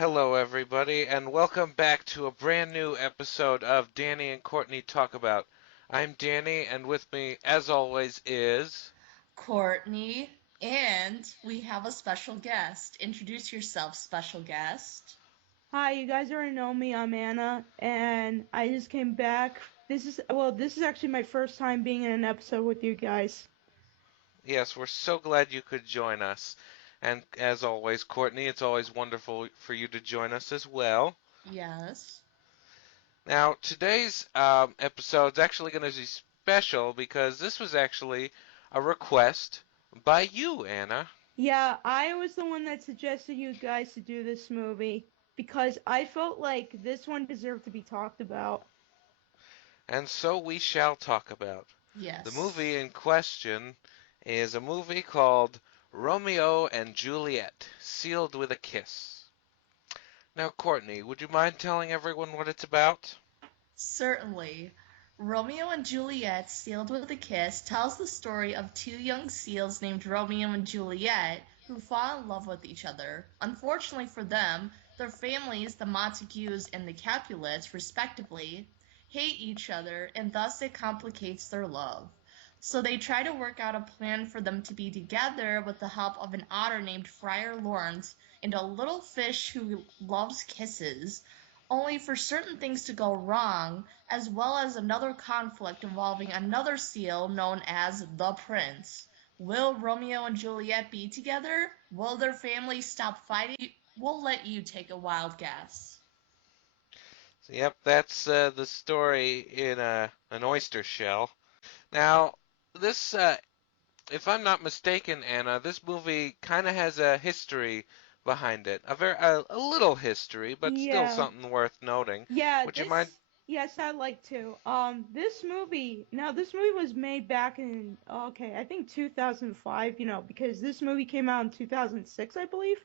Hello, everybody, and welcome back to a brand new episode of Danny and Courtney Talk About. I'm Danny, and with me, as always, is. Courtney, and we have a special guest. Introduce yourself, special guest. Hi, you guys already know me. I'm Anna, and I just came back. This is actually my first time being in an episode with you guys. Yes, we're so glad you could join us. And as always, Courtney, it's always wonderful for you to join us as well. Yes. Now, today's episode is actually going to be special because this was actually a request by you, Anna. Yeah, I was the one that suggested you guys to do this movie because I felt like this one deserved to be talked about. And so we shall talk about. The movie Yes. in question is a movie called Romeo and Juliet, Sealed with a Kiss. Now, Courtney, would you mind telling everyone what it's about? Certainly. Romeo and Juliet, Sealed with a Kiss, tells the story of two young seals named Romeo and Juliet who fall in love with each other. Unfortunately for them, their families, the Montagues and the Capulets, respectively, hate each other, and thus it complicates their love. So they try to work out a plan for them to be together with the help of an otter named Friar Lawrence and a little fish who loves kisses, only for certain things to go wrong, as well as another conflict involving another seal known as the Prince. Will Romeo and Juliet be together? Will their families stop fighting? We'll let you take a wild guess. Yep, that's the story in an oyster shell. Now, this, if I'm not mistaken, Anna, this movie kind of has a history behind it. A little history, but still Yeah, something worth noting. yeah, Would you mind? yes, I'd like to. This movie was made back in, okay, I think 2005, because this movie came out in 2006, I believe.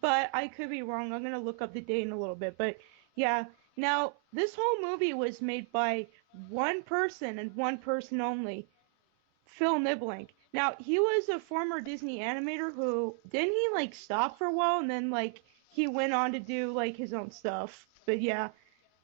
But I could be wrong. I'm gonna look up the date in a little bit. But yeah, now this whole movie was made by one person and one person only, Phil Niblink. Now he was a former Disney animator who didn't he like stop for a while and then like he went on to do like his own stuff. But yeah,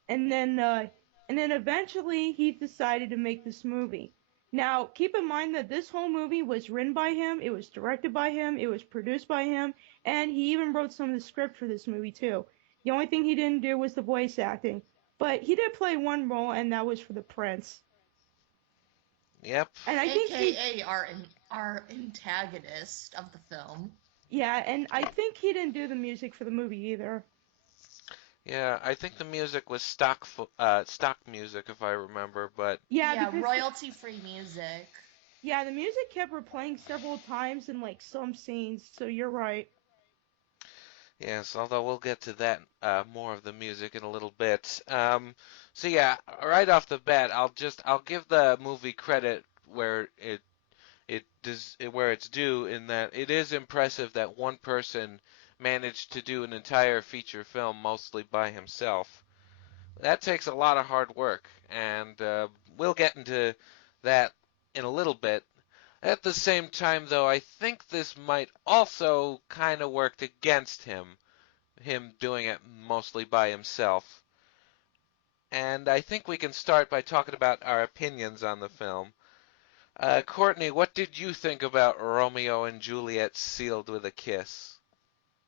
and then uh and then eventually he decided to make this movie. Now, keep in mind that this whole movie was written by him, it was directed by him, it was produced by him, and he even wrote some of the script for this movie too. The only thing he didn't do was the voice acting. But he did play one role, and that was for the prince. Yep. And I think he, AKA our antagonist of the film. yeah, and I think he didn't do the music for the movie either. Yeah, I think the music was stock music if I remember, but Yeah, Yeah, because royalty free music. yeah, the music kept replaying several times in like some scenes, so you're right. yes, although we'll get to that more of the music in a little bit. So yeah, right off the bat, I'll give the movie credit where where it's due in that it is impressive that one person managed to do an entire feature film mostly by himself. That takes a lot of hard work, and we'll get into that in a little bit. At the same time, though, I think this might also kind of worked against him doing it mostly by himself. And I think we can start by talking about our opinions on the film. Courtney, what did you think about Romeo and Juliet sealed with a kiss?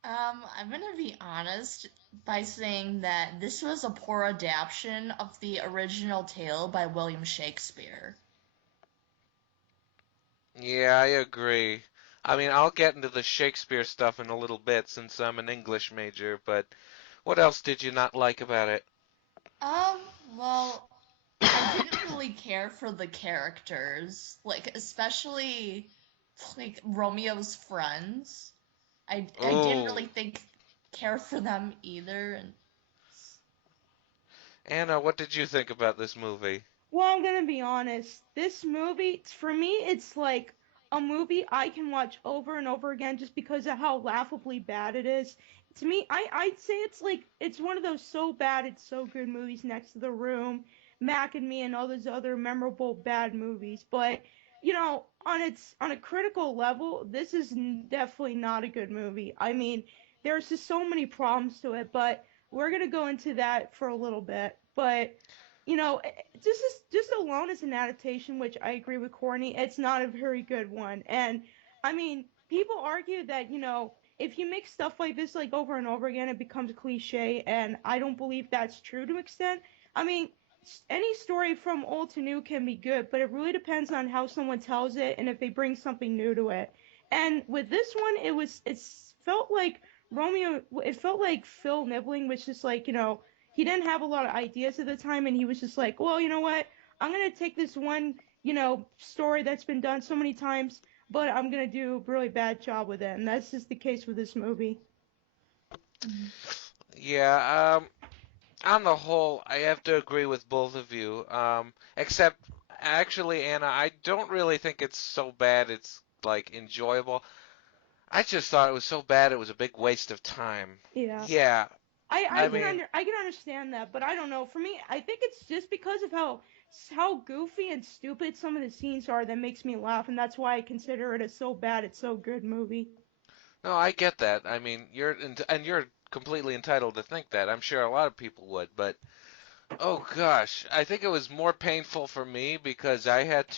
I'm gonna be honest by saying that this was a poor adaptation of the original tale by William Shakespeare. Yeah, I agree. I mean, I'll get into the Shakespeare stuff in a little bit since I'm an English major, but what else did you not like about it? Well, I didn't really care for the characters, like especially like Romeo's friends. I didn't really Oh, think care for them either, and Anna, what did you think about this movie? Well, I'm gonna be honest. This movie, for me, it's like a movie I can watch over and over again just because of how laughably bad it is. To me, I'd say it's like it's one of those so bad it's so good movies next to The Room, Mac and Me, and all those other memorable bad movies. But on a critical level, this is definitely not a good movie. I mean, there's just so many problems to it. But we're gonna go into that for a little bit. But just alone as an adaptation, which I agree with Courtney, it's not a very good one. And I mean, people argue that if you make stuff like this like over and over again, it becomes cliche, and I don't believe that's true to an extent. I mean, any story from old to new can be good, but it really depends on how someone tells it and if they bring something new to it. And with this one, it's felt like Romeo. It felt like Phil Nibbling was just like he didn't have a lot of ideas at the time, and he was just like, well, you know what? I'm gonna take this one story that's been done so many times, but I'm gonna do a really bad job with it, and that's just the case with this movie. Mhm. Yeah, on the whole, I have to agree with both of you. Except actually, Anna, I don't really think it's so bad. It's like enjoyable. I just thought it was so bad it was a big waste of time. Yeah. Yeah, I I can mean, I can understand that, but I don't know. For me, I think it's just because of how goofy and stupid some of the scenes are that makes me laugh, and that's why I consider it a so bad it's so good movie. no, I get that. I mean, you're completely entitled to think that. I'm sure a lot of people would, but oh gosh, I think it was more painful for me because I had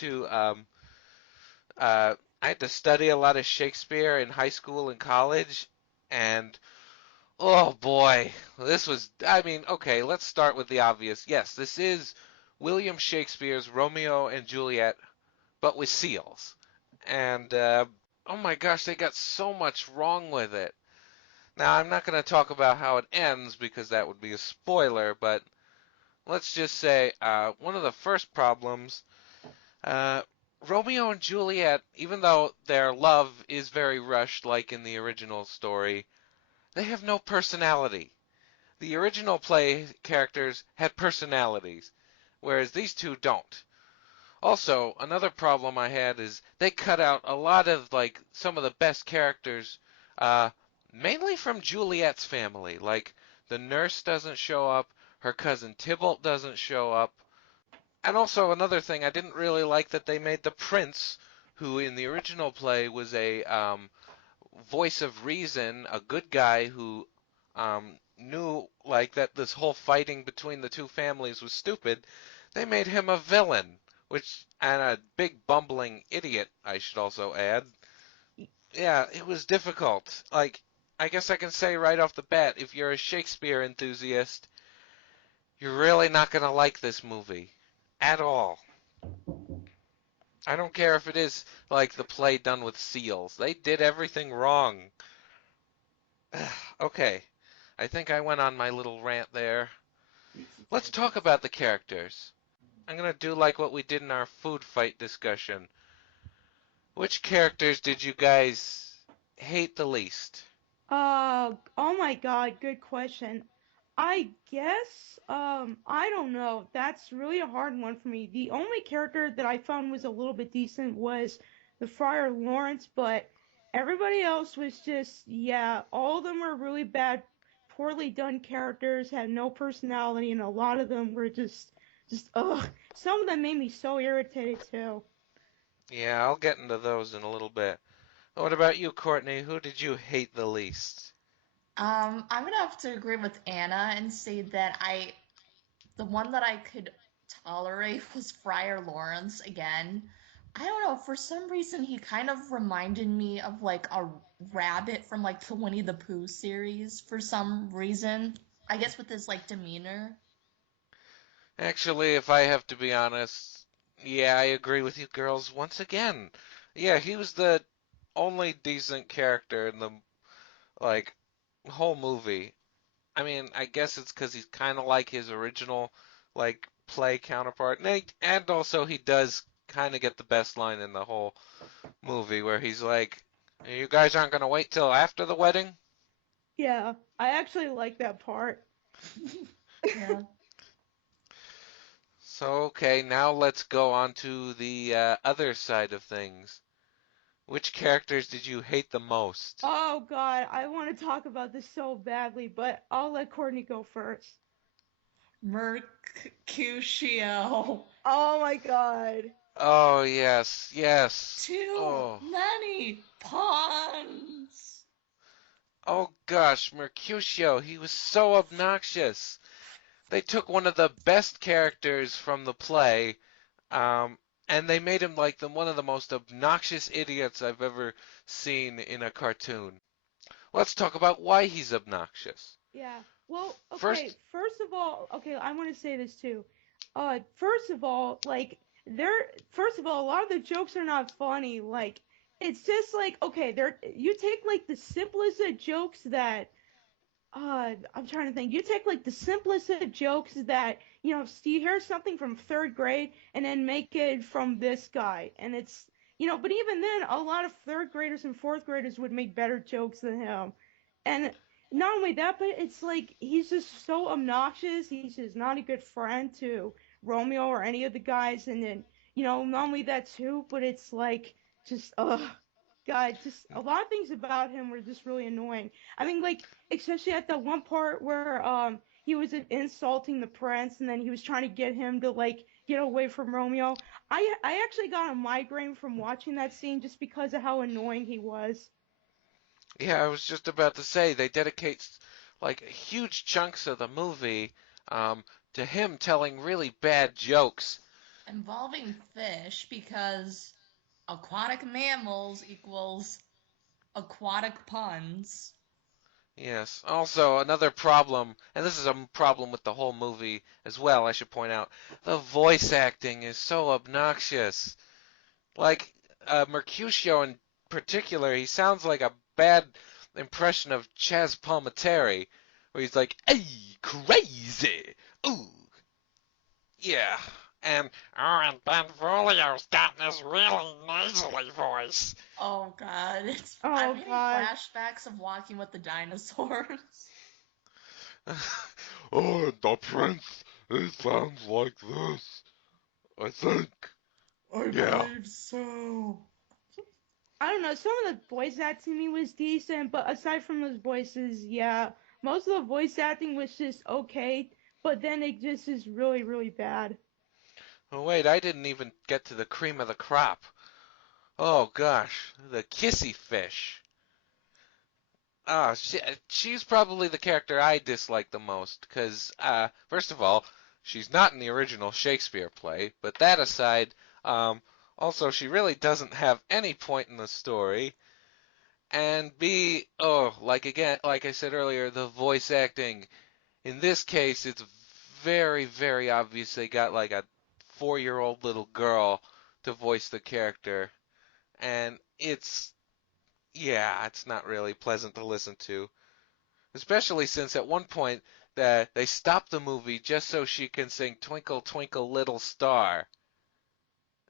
to study a lot of Shakespeare in high school and college, and oh boy, I mean, okay, let's start with the obvious. Yes, this is William Shakespeare's Romeo and Juliet, but with seals. And oh my gosh, they got so much wrong with it. Now, I'm not going to talk about how it ends because that would be a spoiler, but let's just say one of the first problems, uh, Romeo and Juliet, even though their love is very rushed, like in the original story, they have no personality. The original play characters had personalities, whereas these two don't. Also, another problem I had is they cut out a lot of like some of the best characters, uh, mainly from Juliet's family. Like the nurse doesn't show up, her cousin Tybalt doesn't show up, and also another thing I didn't really like that they made the prince, who in the original play was a voice of reason, a good guy who knew like that this whole fighting between the two families was stupid. They made him a villain, which and a big bumbling idiot, I should also add. Yeah, it was difficult. Like I guess I can say right off the bat, if you're a Shakespeare enthusiast, you're really not going to like this movie at all. I don't care if it is like the play done with seals. They did everything wrong. Okay, I think I went on my little rant there. Let's talk about the characters. I'm gonna do like what we did in our food fight discussion. Which characters did you guys hate the least? Oh my God, good question. I guess, I don't know. That's really a hard one for me. The only character that I found was a little bit decent was the Friar Lawrence, but everybody else was just, yeah, all of them were really bad, poorly done characters, had no personality, and a lot of them were ugh. Some of them made me so irritated too. Yeah, I'll get into those in a little bit. What about you, Courtney? Who did you hate the least? I'm gonna have to agree with Anna and say that the one that I could tolerate was Friar Lawrence again. I don't know, for some reason he kind of reminded me of like a rabbit from like the Winnie the Pooh series for some reason. I guess with his like demeanor. Actually, if I have to be honest, yeah, I agree with you girls once again. Yeah, he was the only decent character in the like whole movie. I mean, I guess it's because he's kind of like his original like play counterpart, and also he does kind of get the best line in the whole movie where he's like, "You guys aren't gonna wait till after the wedding?" Yeah, I actually like that part. Yeah. So okay, now let's go on to the other side of things. Which characters did you hate the most? Oh God, I want to talk about this so badly, but I'll let Courtney go first. Mercutio. Oh my God. Oh yes, yes. Too Oh, many pawns. Oh gosh, Mercutio, he was so obnoxious. They took one of the best characters from the play, um, and they made him like one of the most obnoxious idiots I've ever seen in a cartoon. Let's talk about why he's obnoxious. Yeah. Well, okay. First, First of all, okay, I want to say this too. First of all, like first of all, a lot of the jokes are not funny. Like it's just like okay, they're you take like the simplest of jokes that I'm trying to think. You take like the simplest of jokes that, you hear something from third grade and then make it from this guy. And but even then, a lot of third graders and fourth graders would make better jokes than him. And not only that, but it's like he's just so obnoxious. He's just not a good friend to Romeo or any of the guys. And then, not only that too, but it's like just, God, just a lot of things about him were just really annoying. I mean, like, especially at that one part where he was insulting the prince and then he was trying to get him to like get away from Romeo. I actually got a migraine from watching that scene just because of how annoying he was. yeah, I was just about to say they dedicate like huge chunks of the movie um, to him telling really bad jokes. Involving fish because aquatic mammals equals aquatic puns. Yes. Also, another problem, and this is a problem with the whole movie as well, I should point out, the voice acting is so obnoxious. Like, Mercutio in particular, he sounds like a bad impression of Chaz Palminteri, where he's like, "Hey, crazy! Ooh, yeah." And Benvolio's got this really nasally voice. Oh god, I'm Oh getting God. flashbacks of Walking with the Dinosaurs. Oh, the prince, it sounds like this, I think. I Yeah. believe so. I don't know. Some of the voice acting to me was decent, but aside from those voices, yeah, most of the voice acting was just okay. But then it just is really, really bad. Oh, wait, I didn't even get to the cream of the crop. Oh, gosh, the kissy fish. Ah, she's probably the character I dislike the most, because, first of all, she's not in the original Shakespeare play, but that aside, um, also, she really doesn't have any point in the story, and B, oh, like I said earlier, the voice acting. In this case, it's very, very obvious they got like a 4-year-old little girl to voice the character, and yeah, it's not really pleasant to listen to. Especially since at one point that they stopped the movie just so she can sing Twinkle Twinkle Little Star.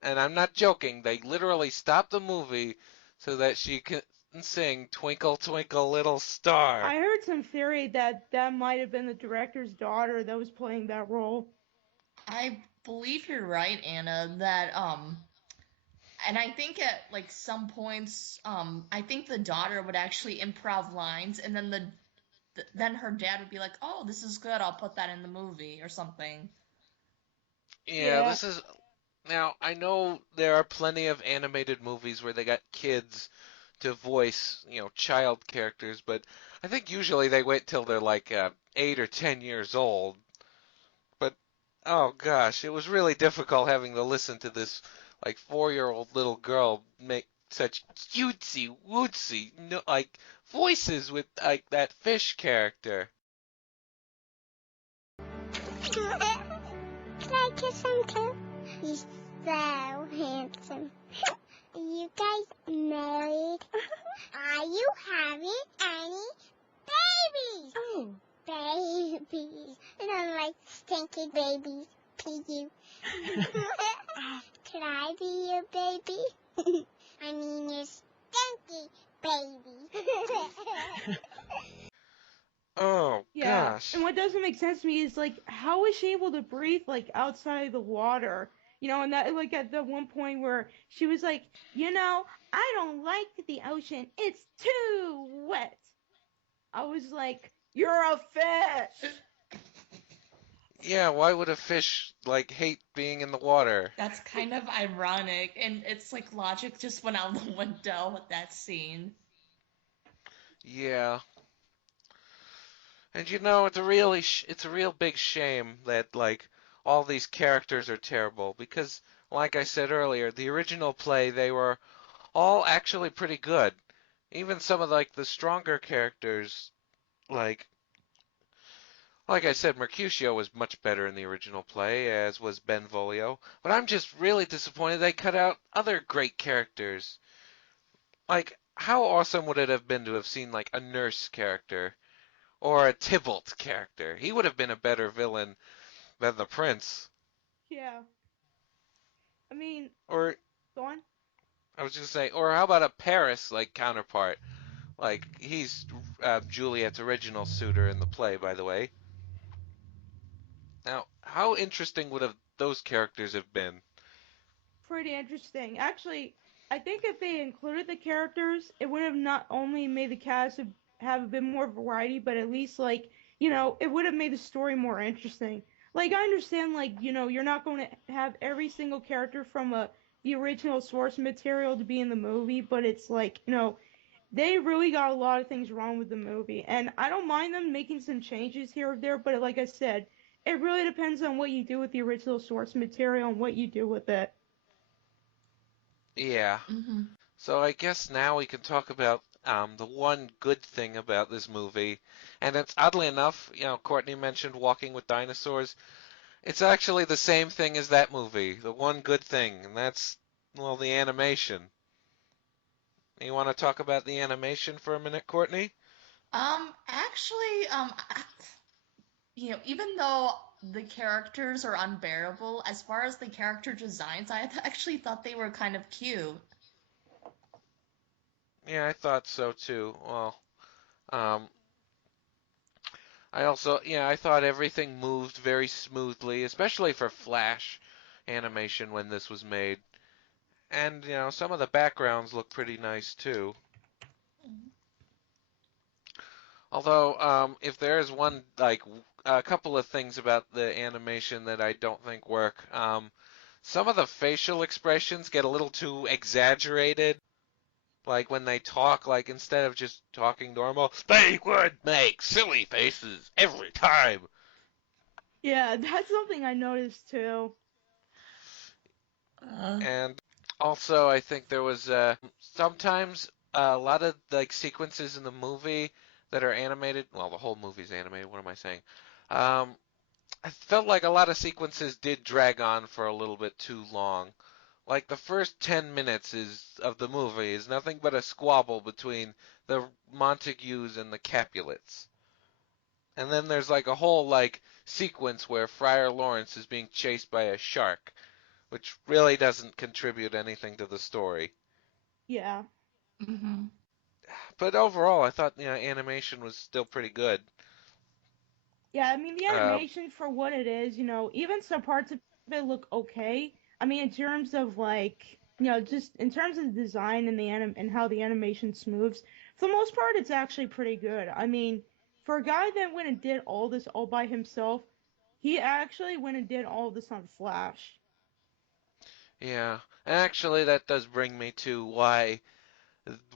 And I'm not joking, they literally stopped the movie so that she can sing Twinkle Twinkle Little Star. I heard some theory that that might have been the director's daughter that was playing that role. I believe you're right, Anna, that and I think at like some points, I think the daughter would actually improv lines, and then then her dad would be like, "Oh, this is good. I'll put that in the movie or something." Yeah, Yeah. this is now I know there are plenty of animated movies where they got kids to voice, child characters, but I think usually they wait till they're like 8 or 10 years old. But oh gosh, it was really difficult having to listen to this like 4-year-old little girl make such cutesy wootsy no, like voices with like that fish character. Can I kiss him too? He's so handsome. Are you guys married? Are you having any babies? Oh, babies. I don't like stinky babies. Pee you. Could I be your baby? I mean your stinky baby. Oh Yeah. And gosh. what doesn't make sense to me is like how is she able to breathe like outside the water? And that like at the one point where she was like, I don't like the ocean. It's too wet. I was like, you're a fish. Yeah, why would a fish like hate being in the water? That's kind of ironic, and it's like logic just went out the window with that scene. Yeah. And it's a real big shame that like all these characters are terrible because like I said earlier, the original play they were all actually pretty good. Even some of like the stronger characters like I said, Mercutio was much better in the original play, as was Benvolio. But I'm just really disappointed they cut out other great characters. Like, how awesome would it have been to have seen like a nurse character or a Tybalt character? He would have been a better villain than the prince. Yeah. I mean, Or go on. I was just say, or how about a Paris like counterpart? Like he's Juliet's original suitor in the play, by the way. Now, how interesting would have those characters have been? Pretty interesting. Actually, I think if they included the characters, it would have not only made the cast have a bit more variety, but at least it would have made the story more interesting. Like I understand, you're not going to have every single character from the original source material to be in the movie, but it's they really got a lot of things wrong with the movie, and I don't mind them making some changes here or there, but like I said, it really depends on what you do with the original source material and what you do with it. Yeah. Mm-hmm. So I guess now we can talk about the one good thing about this movie, and it's oddly enough, Courtney mentioned Walking with Dinosaurs. It's actually the same thing as that movie, the one good thing, and that's, well, the animation. You want to talk about the animation for a minute, Courtney? Actually, even though the characters are unbearable, as far as the character designs, I actually thought they were kind of cute. Yeah, I thought so too. Well, um, I thought everything moved very smoothly, especially for Flash animation when this was made. And, some of the backgrounds look pretty nice too. Although, if there is one, like, a couple of things about the animation that I don't think work, some of the facial expressions get a little too exaggerated. Like when they talk, like instead of just talking normal, they would make silly faces every time. Yeah, that's something I noticed too. Uh, And also, I think there was sometimes a lot of like sequences in the movie that are animated. Well, the whole movie's animated. What am I saying? Um, I felt like a lot of sequences did drag on for a little bit too long. Like the first 10 minutes of the movie is nothing but a squabble between the Montagues and the Capulets. And then there's like a whole like sequence where Friar Lawrence is being chased by a shark, which really doesn't contribute anything to the story. Yeah. mm-hmm. But overall, I thought animation was still pretty good. Yeah, I mean the Uh, animation for what it is, even some parts of it look okay. I mean in terms of just in terms of the design and and how the animation moves, for the most part it's actually pretty good. I mean, for a guy that went and did all this all by himself, he actually went and did all this on Flash. yeah, actually, that does bring me to why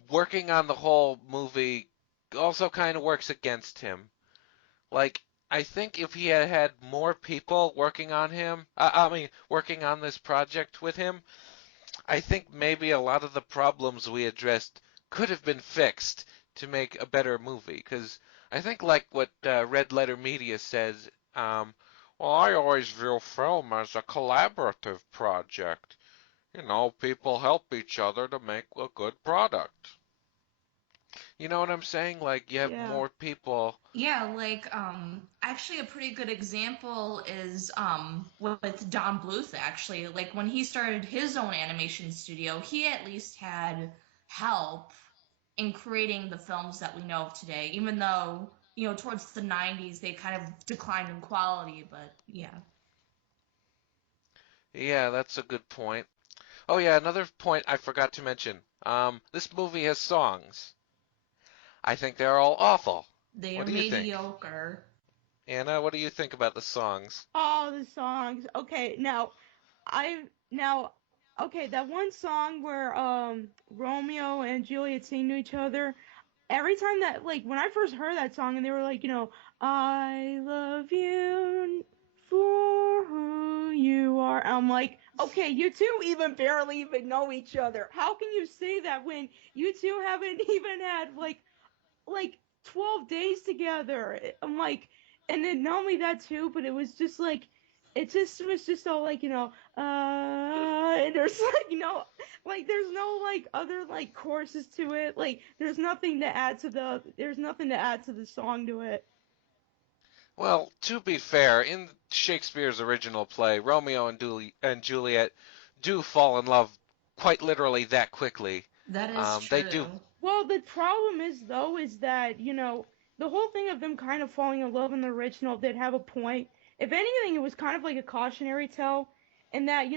working on the whole movie also kind of works against him. Like, I think if he had had more people working on working on this project with him, I think maybe a lot of the problems we addressed could have been fixed to make a better movie. Because I think, like what Red Letter Media says, well, I always view film as a collaborative project. People help each other to make a good product. You know what I'm saying? Like, you have Yeah. more people. Yeah, actually a pretty good example is with Don Bluth actually. Like when he started his own animation studio, he at least had help in creating the films that we know of today, even though, towards the 90s they kind of declined in quality, but yeah. Yeah, that's a good point. Oh yeah, another point I forgot to mention. This movie has songs. I think they're all awful. They What are do you think? mediocre. Anna, what do you think about the songs? Oh, the songs. Okay, I now okay, that one song where Romeo and Juliet sing to each other. every time that, like, when I first heard that song and they were like, I love you for who you are, I'm like, okay, you two even barely even know each other. How can you say that when you two haven't even had like 12 days together? I'm like, and then not only that too, but it was just like, it just was just all like, and there's like, like there's no like other like choruses to it. Like there's nothing to add to the song to it. Well, to be fair, in Shakespeare's original play, Romeo and Juliet do fall in love quite literally that quickly. That is They do. true. Well, the problem is though is that, the whole thing of them kind of falling in love in the original did have a point. If anything, it was kind of like a cautionary tale, and that,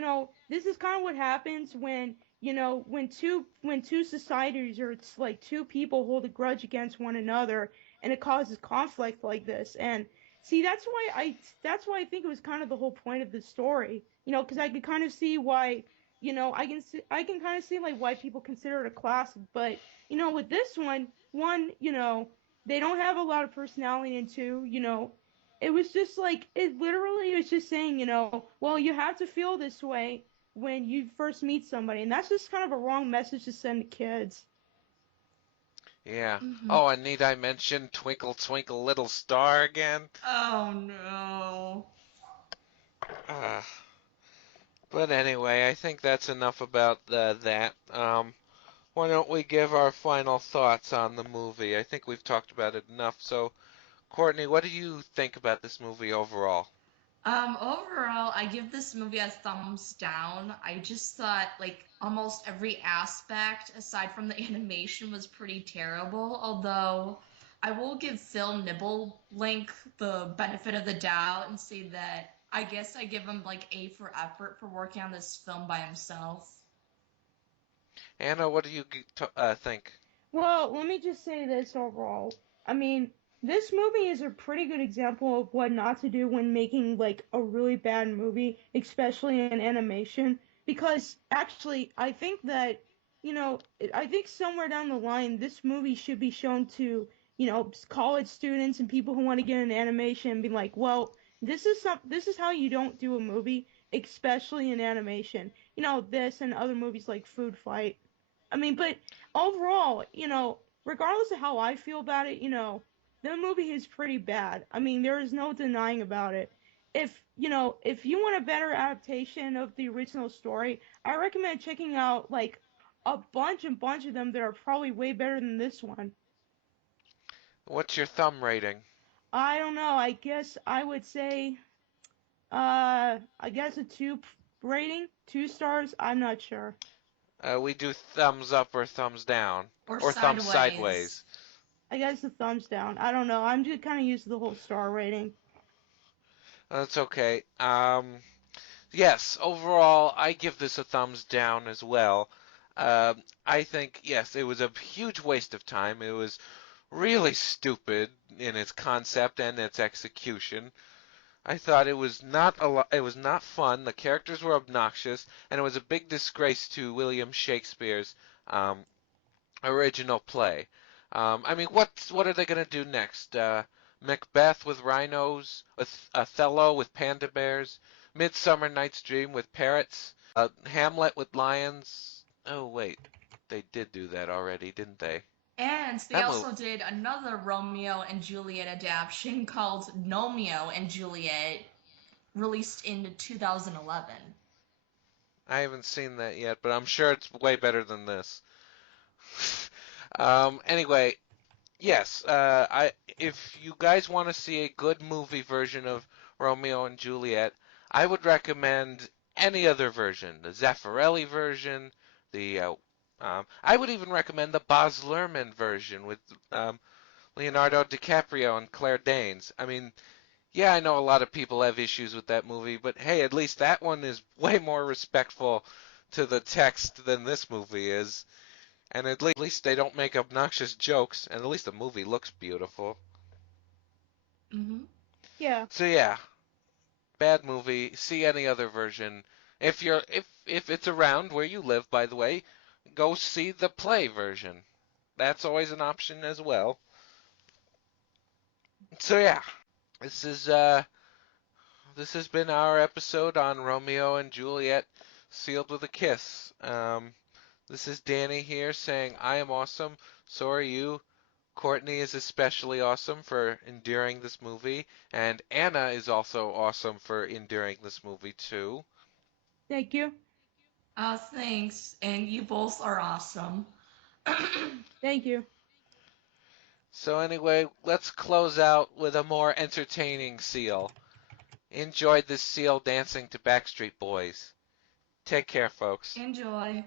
this is kind of what happens when, when two societies, or it's like two people, hold a grudge against one another, and it causes conflict like this. And see, that's why I think it was kind of the whole point of the story. Because I could kind of see why, I can kind of see like why people consider it a classic. But with this one, they don't have a lot of personality, and two, it was just like, it literally was just saying, well, you have to feel this way when you first meet somebody, and that's just kind of a wrong message to send to kids. Yeah. Hmm. Oh, and need I mention Twinkle Twinkle Little Star again? Oh no. Uh, but anyway, I think that's enough about that. Why don't we give our final thoughts on the movie? I think we've talked about it enough. So, Courtney, what do you think about this movie overall? Overall, I give this movie a thumbs down. I just thought like almost every aspect aside from the animation was pretty terrible. Although I will give Phil Nibblelink the benefit of the doubt and say that I guess I give him like A for effort for working on this film by himself. Anna, what do you think? Well, let me just say this overall. I mean, this movie is a pretty good example of what not to do when making like a really bad movie, especially in animation. Because actually, I think that, I think somewhere down the line, this movie should be shown to, college students and people who want to get into animation and be like, well, this is how you don't do a movie, especially in animation. This and other movies like Food Fight. I mean, but overall, regardless of how I feel about it, the movie is pretty bad. I mean, there is no denying about it. If you want a better adaptation of the original story, I recommend checking out like a bunch of them that are probably way better than this one. What's your thumb rating? I don't know. I guess I would say, I guess a two rating, 2 stars. I'm not sure. We do thumbs up or thumbs down, Or or thumbs sideways. sideways. I guess a thumbs down. I don't know. I'm just kind of used to the whole star rating. That's okay. Yes, overall, I give this a thumbs down as well. I think, yes, it was a huge waste of time. It was really stupid in its concept and its execution. I thought it was not fun. The characters were obnoxious, and it was a big disgrace to William Shakespeare's um, original play. I mean, what are they gonna do next? Macbeth with rhinos, Othello with panda bears, Midsummer Night's Dream with parrots, Hamlet with lions. Oh wait, they did do that already, didn't they? And they That movie. also did another Romeo and Juliet adaptation called Nomeo and Juliet, released in 2011. I haven't seen that yet, but I'm sure it's way better than this. Anyway, yes, if you guys want to see a good movie version of Romeo and Juliet, I would recommend any other version, the Zeffirelli version, I would even recommend the Baz Luhrmann version with um, Leonardo DiCaprio and Claire Danes. I mean, yeah, I know a lot of people have issues with that movie, but hey, at least that one is way more respectful to the text than this movie is. And at least they don't make obnoxious jokes, and at least the movie looks beautiful. Hmm. Yeah. So yeah, bad movie. See any other version. If it's around where you live, by the way, go see the play version. that's always an option as well. So yeah, this is this has been our episode on Romeo and Juliet sealed with a kiss. This is Danny here saying I am awesome. So are you. Courtney is especially awesome for enduring this movie, and Anna is also awesome for enduring this movie too. Thank you. Thanks. And you both are awesome. Thank you. So anyway, let's close out with a more entertaining seal. Enjoyed this seal dancing to Backstreet Boys. Take care, folks. Enjoy.